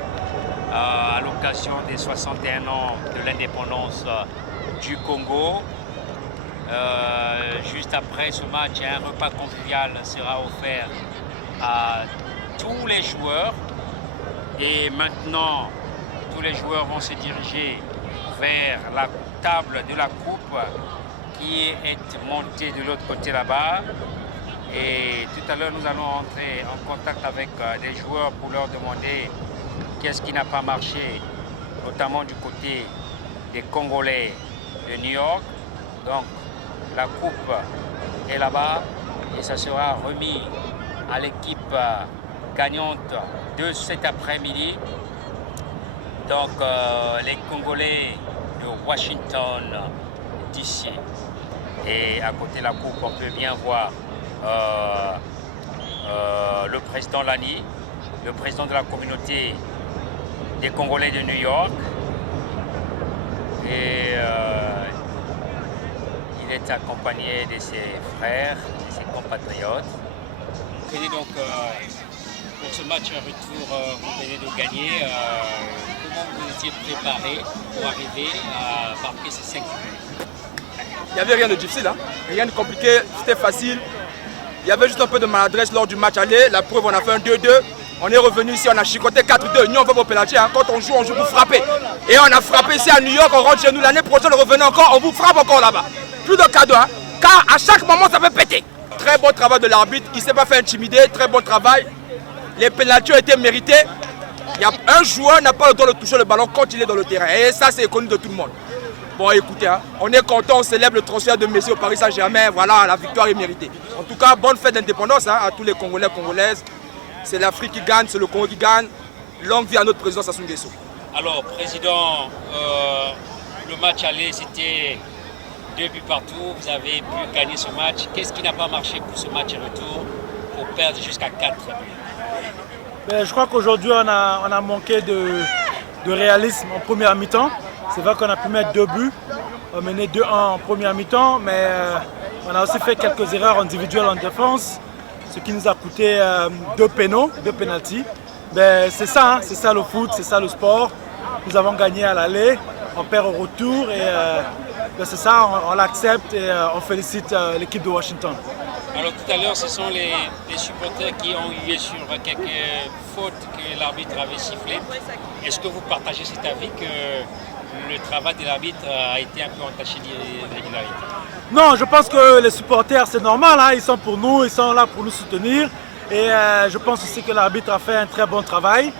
à l'occasion des 61 ans de l'indépendance du Congo. Juste après ce match, un repas convivial sera offert à tous les joueurs. Et maintenant, tous les joueurs vont se diriger vers la table de la coupe qui est montée de l'autre côté là-bas. Et tout à l'heure, nous allons entrer en contact avec des joueurs pour leur demander qu'est-ce qui n'a pas marché, notamment du côté des Congolais de New York. Donc, la coupe est là-bas et ça sera remis à l'équipe gagnante de cet après-midi. Donc, les Congolais de Washington DC. Et à côté de la coupe, on peut bien voir le président Lani, le président de la communauté des Congolais de New York. Et il est accompagné de ses frères, de ses compatriotes. Et donc, pour ce match retour, vous venez de gagner. Comment vous étiez préparé pour arriver à marquer ces 5 buts? Il n'y avait rien de difficile, hein? Rien de compliqué, c'était facile. Il y avait juste un peu de maladresse lors du match aller. La preuve, on a fait un 2-2. On est revenu ici, on a chicoté 4-2. Nous, on fait vos pénaltys. Hein. Quand on joue pour frapper. Et on a frappé ici à New York, on rentre chez nous. L'année prochaine, on revenait encore, on vous frappe encore là-bas. Plus de cadeaux, hein? Car à chaque moment, ça peut péter. Très bon travail de l'arbitre, il ne s'est pas fait intimider. Très bon travail. Les pénaltys ont été mérités. Un joueur n'a pas le droit de toucher le ballon quand il est dans le terrain. Et ça, c'est connu de tout le monde. Bon, écoutez, hein, on est content, on célèbre le transfert de Messi au Paris Saint-Germain. Voilà, la victoire est méritée. En tout cas, bonne fête d'indépendance hein, à tous les Congolais et Congolaises. C'est l'Afrique qui gagne, c'est le Congo qui gagne. Longue vie à notre président Sassou Nguesso. Alors, président, le match aller, c'était 2 buts partout. Vous avez pu gagner ce match. Qu'est-ce qui n'a pas marché pour ce match retour pour perdre jusqu'à 4 buts? Je crois qu'aujourd'hui, on a manqué de réalisme en première mi-temps. C'est vrai qu'on a pu mettre 2 buts, on a mené 2-1 en première mi-temps, mais on a aussi fait quelques erreurs individuelles en défense, ce qui nous a coûté 2 pénaltys. C'est ça, hein, c'est ça le foot, c'est ça le sport. Nous avons gagné à l'aller, on perd au retour et c'est ça, on l'accepte et on félicite l'équipe de Washington. Alors tout à l'heure, ce sont les supporters qui ont hué sur quelques fautes que l'arbitre avait sifflées. Est-ce que vous partagez cet avis que le travail de l'arbitre a été un peu entaché d'irrégularité? Non, je pense que les supporters, c'est normal, hein, ils sont pour nous, ils sont là pour nous soutenir. Et je pense aussi que l'arbitre a fait un très bon travail.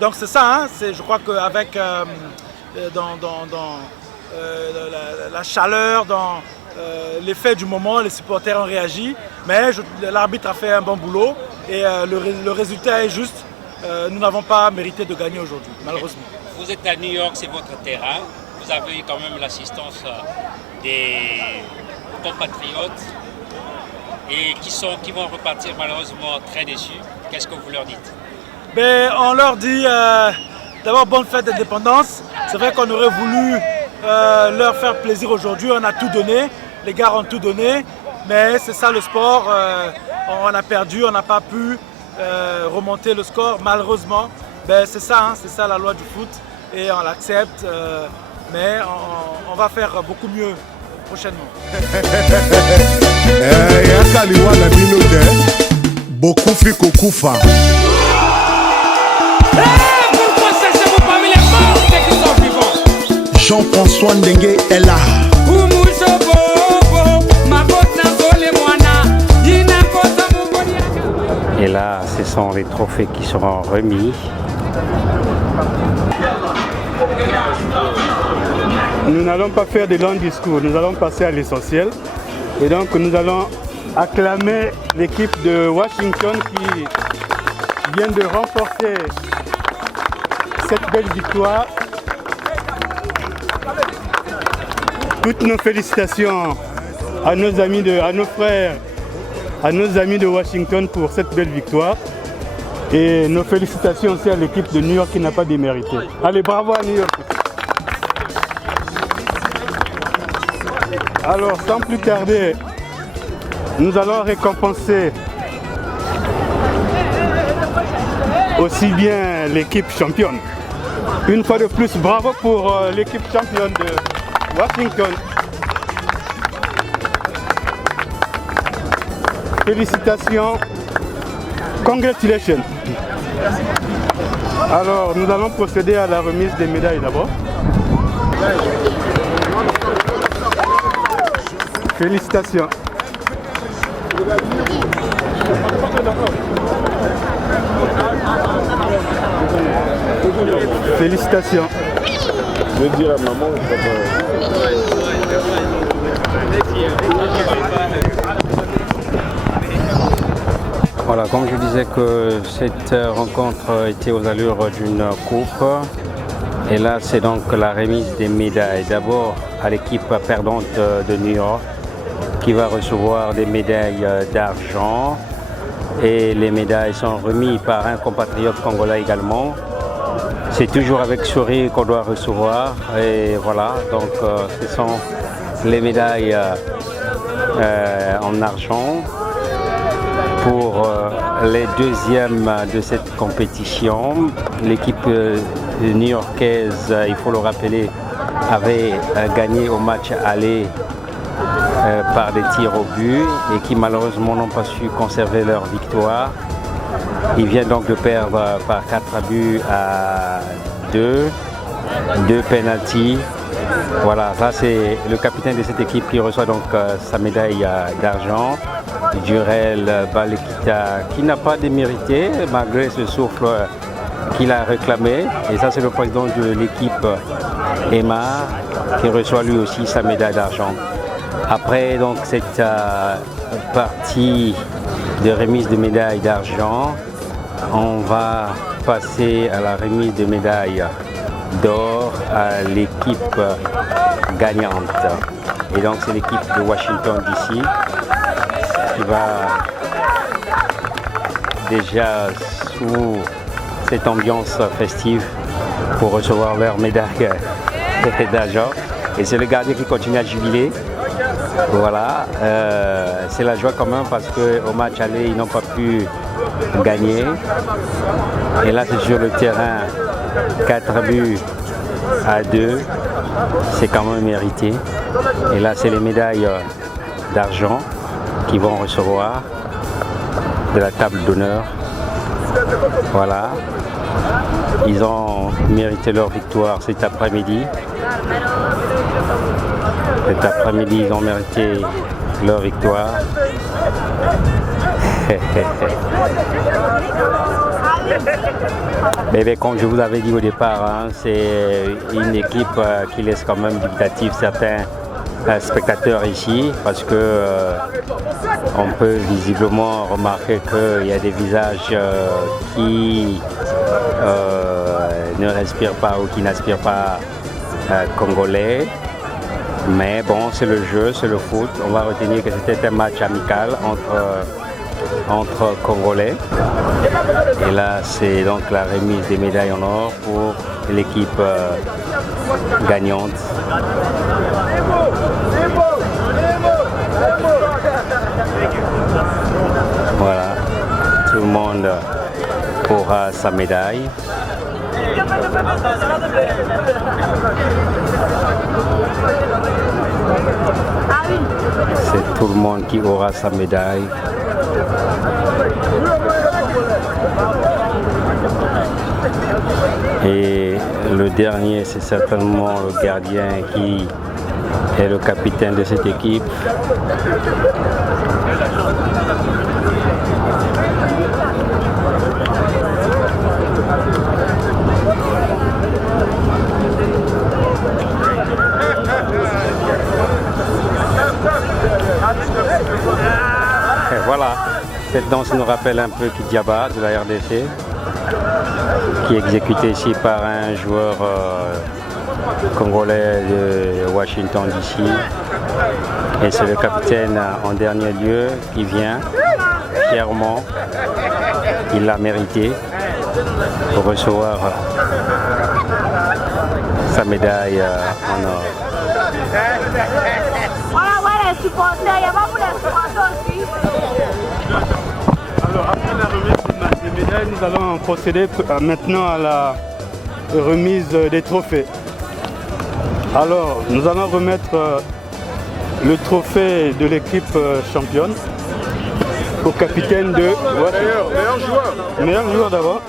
Donc c'est ça, hein, je crois qu'avec la chaleur, dans l'effet du moment, les supporters ont réagi. Mais l'arbitre a fait un bon boulot et le résultat est juste. Nous n'avons pas mérité de gagner aujourd'hui, malheureusement. Vous êtes à New York, c'est votre terrain. Vous avez eu quand même l'assistance des compatriotes et qui vont repartir malheureusement très déçus. Qu'est-ce que vous leur dites? On leur dit d'abord bonne fête d'indépendance. C'est vrai qu'on aurait voulu leur faire plaisir aujourd'hui. On a tout donné, les gars ont tout donné. Mais c'est ça le sport. On a perdu, on n'a pas pu remonter le score malheureusement. C'est ça, hein, c'est ça la loi du foot et on l'accepte, mais on va faire beaucoup mieux prochainement. Bokufi Kokufa. Pourquoi cessez-vous parmi les morts dès qu'ils sont vivants? Jean-François Ndengue est là. Et là, ce sont les trophées qui seront remis. Nous n'allons pas faire de longs discours, nous allons passer à l'essentiel. Et donc nous allons acclamer l'équipe de Washington qui vient de remporter cette belle victoire. Toutes nos félicitations à nos amis, à nos frères, à nos amis de Washington pour cette belle victoire. Et nos félicitations aussi à l'équipe de New York qui n'a pas démérité. Allez, bravo à New York. Alors, sans plus tarder, nous allons récompenser aussi bien l'équipe championne. Une fois de plus, bravo pour l'équipe championne de Washington. Félicitations. Congratulations. Alors, nous allons procéder à la remise des médailles d'abord. Félicitations. Félicitations. Je vais dire à maman, Voilà, comme je disais que cette rencontre était aux allures d'une coupe. Et là, c'est donc la remise des médailles. D'abord à l'équipe perdante de New York qui va recevoir des médailles d'argent. Et les médailles sont remises par un compatriote congolais également. C'est toujours avec sourire qu'on doit recevoir. Et voilà, donc ce sont les médailles en argent pour les deuxièmes de cette compétition. L'équipe new-yorkaise, il faut le rappeler, avait gagné au match aller par des tirs au but et qui malheureusement n'ont pas su conserver leur victoire. Ils viennent donc de perdre par 4 buts à 2, 2 penalties. Voilà, ça c'est le capitaine de cette équipe qui reçoit donc sa médaille d'argent. Jurel Balekita qui n'a pas démérité malgré ce souffle qu'il a réclamé. Et ça c'est le président de l'équipe Emma qui reçoit lui aussi sa médaille d'argent. Après donc cette partie de remise de médailles d'argent, on va passer à la remise de médailles d'or à l'équipe gagnante. Et donc c'est l'équipe de Washington DC qui va déjà sous cette ambiance festive pour recevoir leur médaille d'argent. Et c'est le gardien qui continue à jubiler. Voilà, c'est la joie quand même parce qu'au match aller, ils n'ont pas pu gagner. Et là, c'est sur le terrain, 4 buts à 2. C'est quand même mérité. Et là, c'est les médailles d'argent qu'ils vont recevoir de la table d'honneur. Voilà, ils ont mérité leur victoire cet après-midi. Cet après-midi, ils ont mérité leur victoire. Mais comme je vous avais dit au départ, hein, c'est une équipe qui laisse quand même dubitatif certains spectateurs ici parce que on peut visiblement remarquer qu'il y a des visages qui ne respirent pas ou qui n'aspirent pas congolais. Mais bon, c'est le jeu, c'est le foot. On va retenir que c'était un match amical entre Congolais. Et là, c'est donc la remise des médailles en or pour l'équipe gagnante. Voilà, tout le monde aura sa médaille. C'est tout le monde qui aura sa médaille. Et le dernier, c'est certainement le gardien qui est le capitaine de cette équipe. Et voilà, cette danse nous rappelle un peu Kidiaba de la RDC, qui est exécuté ici par un joueur congolais de Washington DC. Et c'est le capitaine en dernier lieu qui vient fièrement, il l'a mérité, pour recevoir sa médaille en or. Voilà les supporters, il y a pas pour les supporters aussi. Alors après la remise des médailles, nous allons procéder maintenant à la remise des trophées. Alors nous allons remettre le trophée de l'équipe championne au capitaine de... Meilleur joueur. Meilleur joueur d'abord.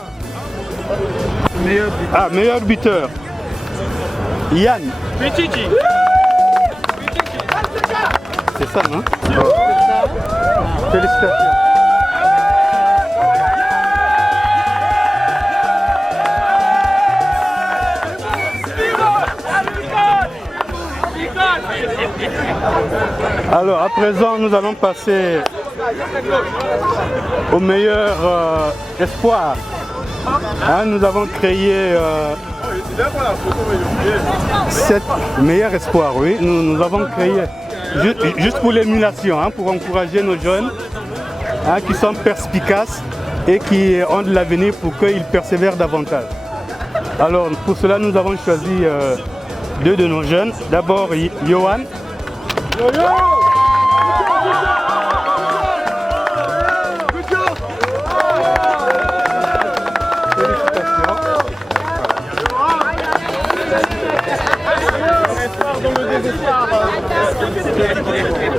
Meilleur buteur. Yann. Pichichi. C'est ça, non? Félicitations. Alors, à présent, nous allons passer au meilleur espoir. Hein, nous avons créé 7 meilleurs espoirs, oui. Nous avons créé, juste pour l'émulation, hein, pour encourager nos jeunes hein, qui sont perspicaces et qui ont de l'avenir pour qu'ils persévèrent davantage. Alors, pour cela, nous avons choisi 2 de nos jeunes. D'abord, Johan.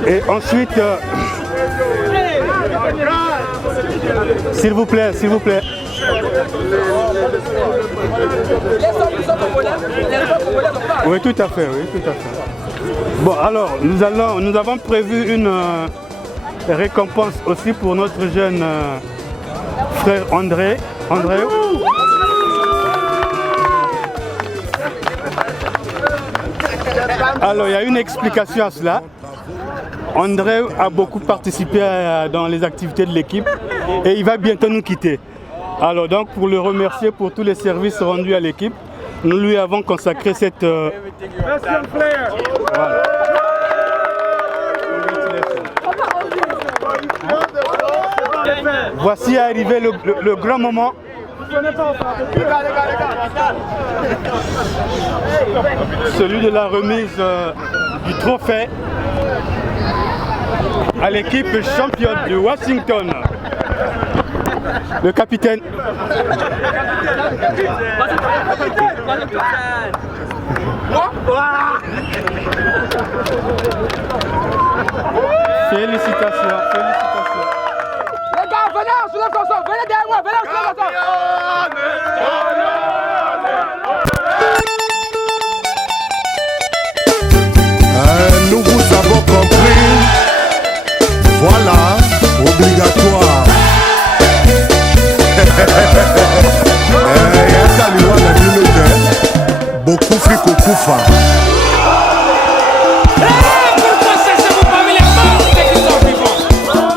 Et ensuite, s'il vous plaît. Oui, tout à fait, Bon, alors, nous avons prévu une récompense aussi pour notre jeune frère André. Alors, il y a une explication à cela. André a beaucoup participé dans les activités de l'équipe et il va bientôt nous quitter. Alors donc, pour le remercier pour tous les services rendus à l'équipe, nous lui avons consacré cette... Voilà. Voici arrivé le grand moment. Celui de la remise du trophée à l'équipe championne de Washington. Le capitaine. Félicitations. Les gars, venez, on se lève comme ça. Venez derrière moi, venez, on se lève comme ça. Nous vous avons compris. Voilà, obligatoire. Beaucoup fric au Koufa.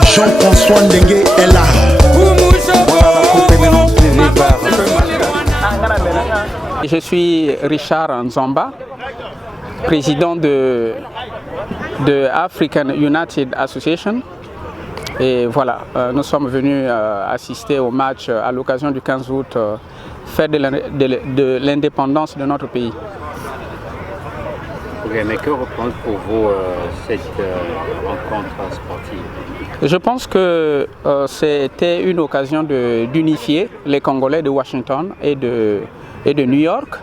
Jean-François Ndengue est là. Je suis Richard Nzamba, président de African United Association. Et voilà, nous sommes venus assister au match à l'occasion du 15 août, fête de l'indépendance de notre pays. Okay, mais que représente pour vous cette rencontre sportive? Je pense que c'était une occasion d'unifier les Congolais de Washington et de New York.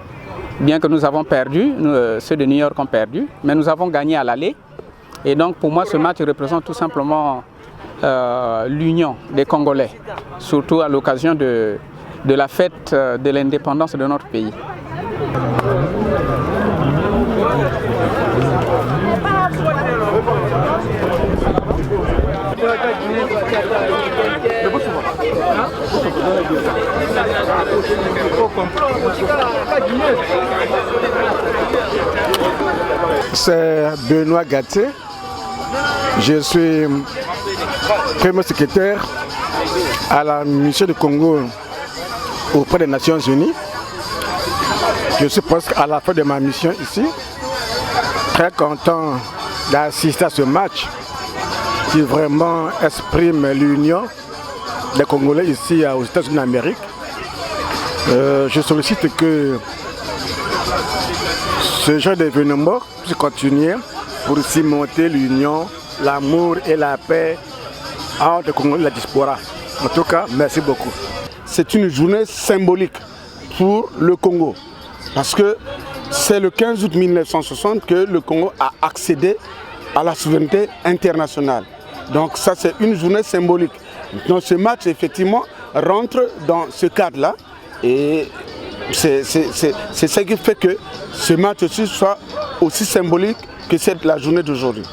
Bien que nous avons perdu, ceux de New York ont perdu, mais nous avons gagné à l'aller. Et donc pour moi, ce match représente tout simplement l'union des Congolais, surtout à l'occasion de la fête de l'indépendance de notre pays. C'est Benoît Gattier. Je suis premier secrétaire à la mission du Congo auprès des Nations Unies. Je suis presque à la fin de ma mission ici. Très content d'assister à ce match qui vraiment exprime l'union des Congolais ici aux États-Unis d'Amérique. Je sollicite que ce genre d'événement puisse continuer pour cimenter l'union, l'amour et la paix entre les Congolais et la diaspora. En tout cas, merci beaucoup. C'est une journée symbolique pour le Congo parce que c'est le 15 août 1960 que le Congo a accédé à la souveraineté internationale. Donc ça, c'est une journée symbolique. Donc ce match, effectivement, rentre dans ce cadre-là. Et c'est ce qui fait que ce match aussi soit aussi symbolique que la journée d'aujourd'hui.